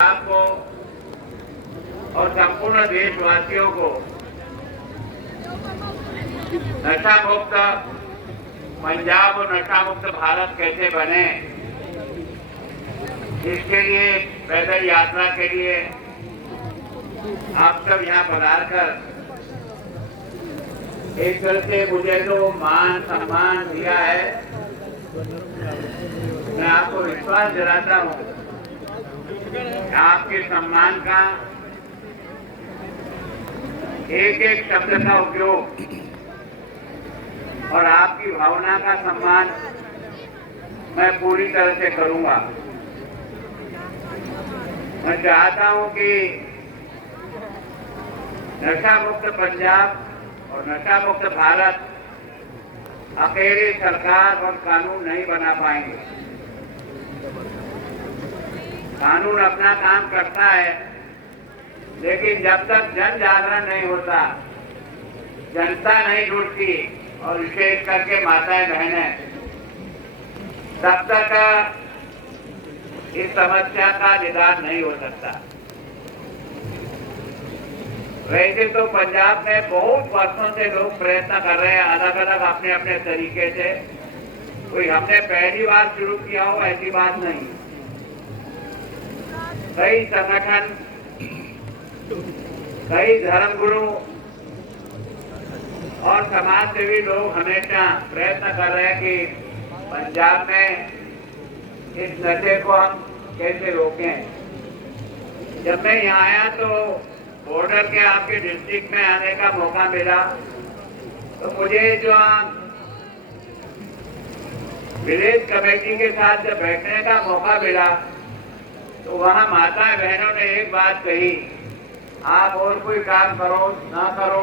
आपको और संपूर्ण देशवासियों को नशा मुक्त पंजाब और नशा मुक्त भारत कैसे बने, इसके लिए पैदल यात्रा के लिए आप सब यहाँ पधार कर एक तरह से मुझे तो मान सम्मान दिया है। मैं आपको विश्वास दिलाता हूँ आपके सम्मान का एक एक शब्द का उपयोग और आपकी भावना का सम्मान मैं पूरी तरह से करूंगा। मैं चाहता हूं कि नशा मुक्त पंजाब और नशा मुक्त भारत अकेले सरकार और कानून नहीं बना पाएंगे। कानून अपना काम करता है, लेकिन जब तक जन जागरण नहीं होता, जनता नहीं जुड़ती और विशेष करके माताएं बहनें, तब तक इस समस्या का निदान नहीं हो सकता। वैसे तो पंजाब में बहुत वर्षों से लोग प्रयत्न कर रहे हैं, अलग अलग अपने अपने तरीके से। कोई हमने पहली बार शुरू किया हो ऐसी बात नहीं। कई संगठन, कई धर्मगुरु और समाज सेवी लोग हमेशा प्रयत्न कर रहे हैं कि पंजाब में इस नशे को हम कैसे रोकें। जब मैं यहाँ आया तो बॉर्डर के आपके डिस्ट्रिक्ट में आने का मौका मिला, तो मुझे जो विलेज कमेटी के साथ जब बैठने का मौका मिला, तो वहाँ माता बहनों ने एक बात कही, आप और कोई काम करो ना करो,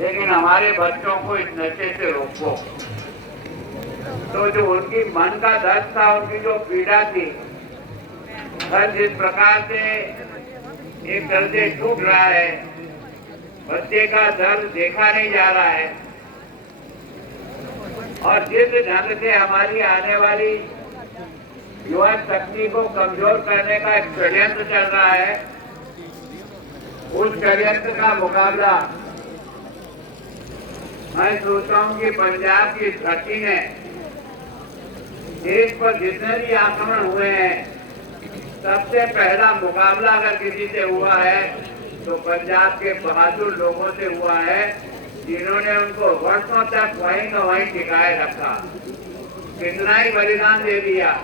लेकिन हमारे बच्चों को इस नशे से रोको। तो जो उनकी मन का दर्द था, उनकी जो पीड़ा थी, हर जिस प्रकार से एक दर्द से टूट रहा है, बच्चे का दर्द देखा नहीं जा रहा है, और जिस ढंग से हमारी आने वाली युवा शक्ति को कमजोर करने का एक षड्यंत्र चल रहा है, उस षड्यंत्र का मुकाबला मैं सोचता हूँ कि पंजाब की धरती ने देश पर जितने भी आक्रमण हुए हैं, सबसे पहला मुकाबला अगर किसी से हुआ है तो पंजाब के बहादुर लोगों से हुआ है, जिन्होंने उनको वर्षों तक वहीं का वहीं टिकाए रखा, कितना ही बलिदान दे दिया।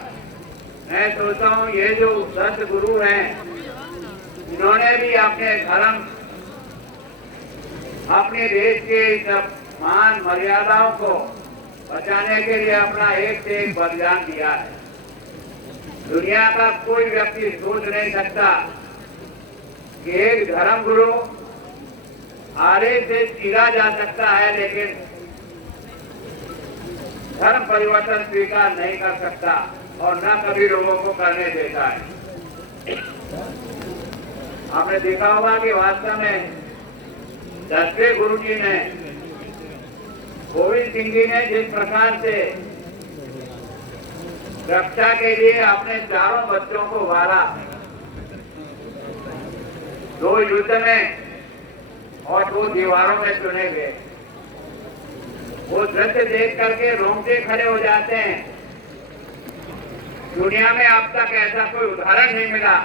मैं सोचता हूँ ये जो संत गुरु हैं, इन्होंने भी अपने धर्म, अपने देश के मान मर्यादाओं को बचाने के लिए अपना एक से एक बलिदान दिया है। दुनिया का कोई व्यक्ति सोच नहीं सकता कि एक धर्म गुरु आरे से चीरा जा सकता है, लेकिन धर्म परिवर्तन स्वीकार नहीं कर सकता और न कभी लोगों को करने देता है। आपने देखा होगा कि वास्तव में 10वें गुरु जी ने, गोविंद सिंह जी ने जिस प्रकार से रक्षा के लिए अपने चारों बच्चों को वारा, 2 युद्ध में और 2 दीवारों में चुने गए, वो दृश्य देख करके रोंगटे खड़े हो जाते हैं। दुनिया में अब तक ऐसा कोई उदाहरण नहीं मिला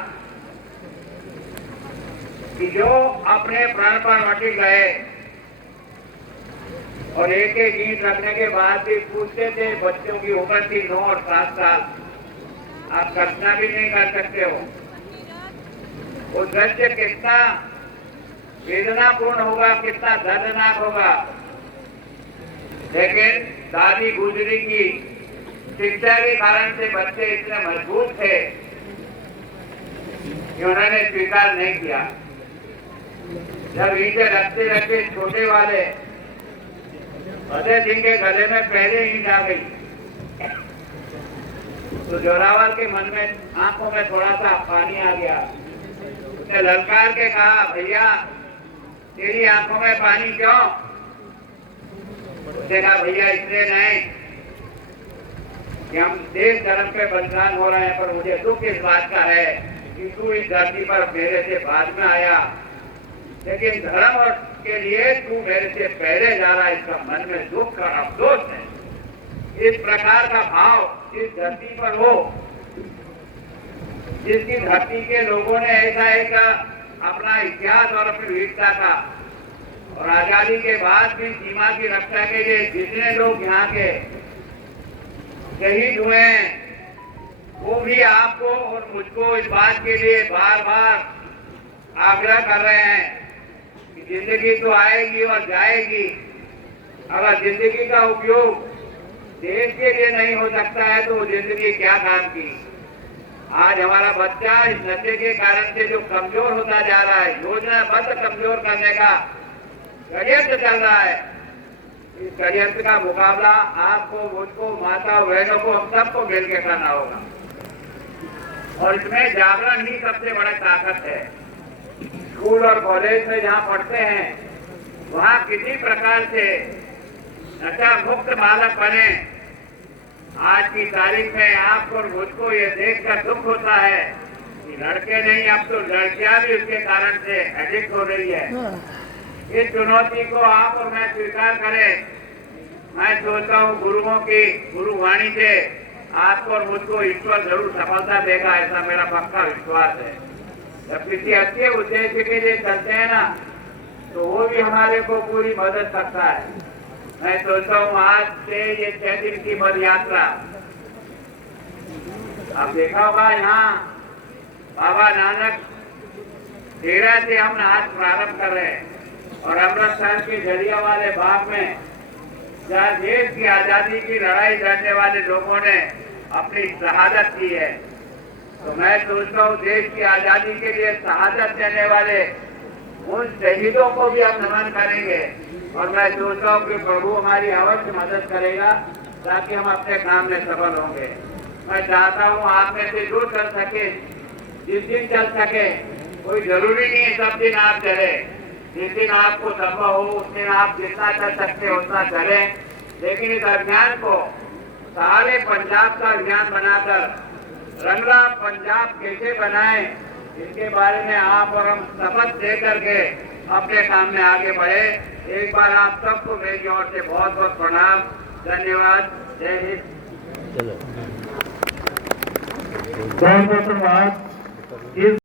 कि जो अपने प्राण पर अटक गए और एक एक ईंट रखने के बाद भी पूछते थे, बच्चों की उम्र थी 9 और 7 साल, आप कल्पना भी नहीं कर सकते हो वो दृश्य कितना वेदनापूर्ण होगा, कितना दर्दनाक होगा। लेकिन दादी गुजरी की शिक्षा के कारण से बच्चे इतने मजबूत थे कि उन्होंने स्वीकार नहीं किया। जब ईंटें रखते रखते छोटे वाले फतेह सिंह के गले में पहले ईंट आ गई, तो जोरावर के मन में, आंखों में थोड़ा सा पानी आ गया। उसने ललकार के कहा, भैया तेरी आंखों में पानी क्यों? उसने कहा, भैया इसलिए नहीं कि हम देश धर्म पे बलिदान हो रहे हैं, पर मुझे दुख इस बात का है कि तू इस धरती पर मेरे से बाद में आया, लेकिन धर्म और के लिए तू मेरे से पहले जा रहा है, इसका मन में दुख और अफसोस है। इस प्रकार का भाव इस धरती पर हो, जिसकी धरती के लोगों ने ऐसा एक अपना इतिहास और अपनी वीरता का, और आजादी के बाद भी सीमा की रक्षा के लिए जितने लोग यहाँ के शहीद हुए हैं, वो भी आपको और मुझको इस बात के लिए बार बार आग्रह कर रहे हैं कि जिंदगी तो आएगी और जाएगी, अगर जिंदगी का उपयोग देश के लिए नहीं हो सकता है तो वो जिंदगी क्या काम की। आज हमारा बच्चा इस नशे के कारण से जो कमजोर होता जा रहा है, योजनाबद्ध कमजोर करने का षड्यंत्र चल रहा है, इस षड्यंत्र का मुकाबला आपको, मुझको, माता बहनों को, हम सबको मिलकर करना होगा। और इसमें जागरण ही सबसे बड़ा ताकत है। स्कूल और कॉलेज में जहाँ पढ़ते हैं, वहाँ किसी प्रकार से नशा मुक्त बालक बने। आज की तारीख में आपको और मुझको ये देखकर दुख होता है कि लड़के नहीं, अब तो लड़कियां भी उसके कारण से एडिक्ट हो रही है। इस चुनौती को आप और मैं स्वीकार करें। मैं सोचता हूँ गुरुओं की गुरुवाणी से आपको और मुझको ईश्वर जरूर सफलता देगा, ऐसा मेरा पक्का विश्वास है। जब किसी अच्छे उद्देश्य के लिए चलते हैं ना, तो वो भी हमारे को पूरी मदद करता है। मैं सोचता हूँ आज से ये 6 दिन की पद यात्रा, आप देखा होगा यहाँ बाबा नानक डेरा से हम आज प्रारंभ कर रहे हैं, और अमृतसर के जलियांवाला बाग में जहाँ देश की आजादी की लड़ाई लड़ने वाले लोगों ने अपनी शहादत की है, तो मैं सोचता हूँ देश की आजादी के लिए शहादत देने वाले उन शहीदों को भी हम नमन करेंगे। और मैं सोचता हूँ कि प्रभु हमारी अवश्य मदद करेगा ताकि हम अपने काम में सफल होंगे। मैं चाहता हूँ आप में से जो चल सके, जिस दिन चल सके, कोई जरूरी नहीं है सब दिन आप चले, जिस दिन आपको संभव हो उस दिन आप जितना चल सकते हो उतना चले। लेकिन इस अभियान को सारे पंजाब का अभियान बनाकर रंगला पंजाब कैसे बनाए, इसके बारे में आप और हम शपथ दे करके अपने काम में आगे बढ़े। एक बार आप सबको मेरी ओर से बहुत बहुत प्रणाम, धन्यवाद, जय हिंद। बहुत बहुत धन्यवाद।